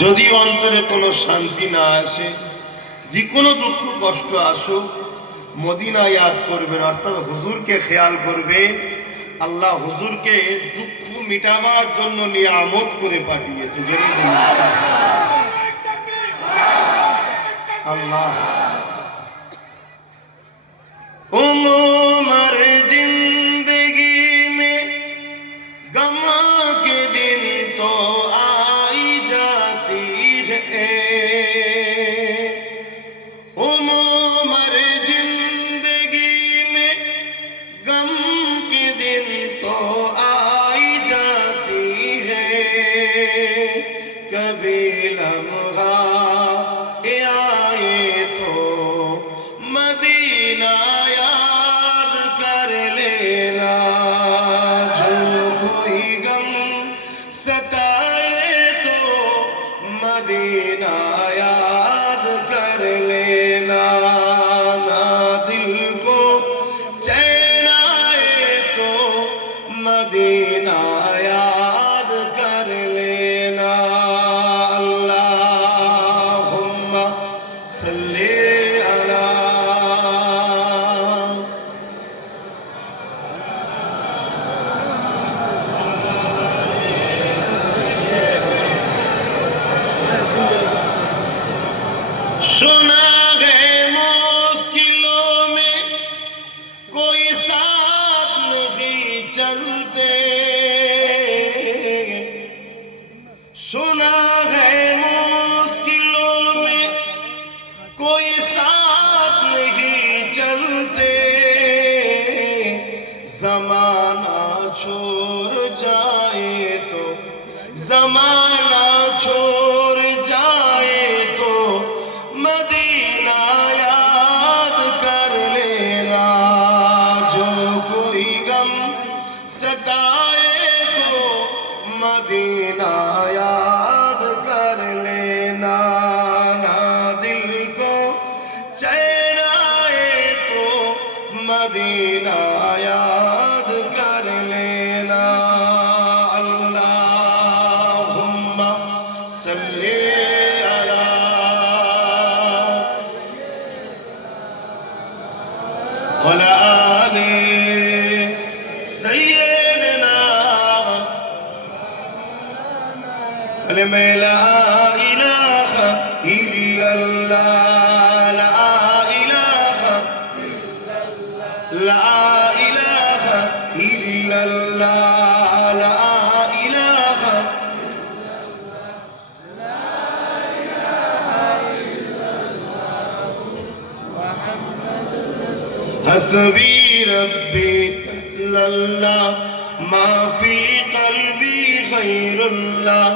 যদি অন্তরে কোনো শান্তি না আসে, যে কোনো দুঃখ কষ্ট আসুক, মদিনা ইয়াদ করবেন, অর্থাৎ হুজুরকে খেয়াল করবেন। আল্লাহ হুজুরকে দুঃখ মিটাবার জন্য নিয়ামত করে পাঠিয়েছে। যদি আল্লাহ उमर जिंदगी में गम के दिन तो आई जाती है, उमर जिंदगी में गम के दिन तो आई जाती है, कभी लम्हा आए तो मदीना याद कर लेना, जो कोई गम सताए तो मदीना याद कर लेना, ना दिल को चैन आए तो मदीना याद कर लेना। अल्लाहुम्मा सल्ली अला सुना है मुश्किलों में कोई साथ नहीं चलते, सुना है मुश्किलों में कोई साथ नहीं चलते, जमाना छोड़ जाए तो, जमाना छोड़ जाए तो मदीना याद कर लेना, जो कोई गम सताए तो मदीना याद कर लेना, ना दिल को चैन आए तो मदीना याद कर लेना। अल्लाहुम्मा सल्ली अला वला आले सय्यदना कलमे ला इलाहा इल्लल्लाह, ला इलाहा ला इलाहा इल्लल्लाह, ला इलाहा हस्बी रब्बी लल्लाह मा फी क़ल्बी खैरुल्लाह,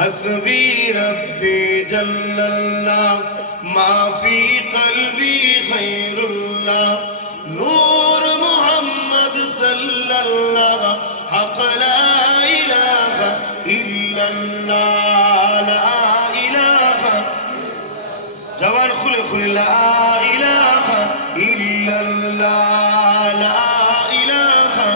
हस्बी रब्बी जल्लल्लाह मा फी क़ल्बी खैरुल्लाह, नूर मोहम्मद सल्लल्लाह हक़ ला इलाहा इल्लल्लाह, ला इलाहा जवान खुले खुले ला इलाहा इल्लल्लाह, ला इलाहा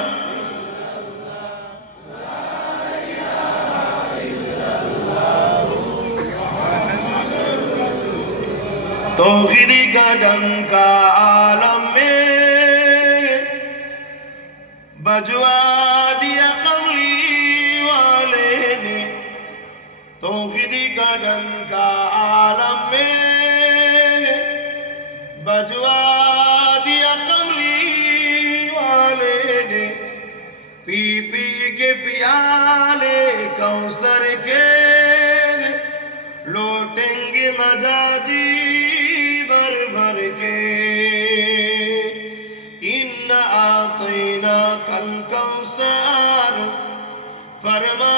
तौहीद का डंका आलम में बजवा दिया कमली वाले ने, तौहीद का डंका आलम में बजवा दिया कमली वाले ने, पी पी के प्याले कौसर के लौटेंगे मजाजी भर भर के, इन्ना आतैना कल कौसर फरमा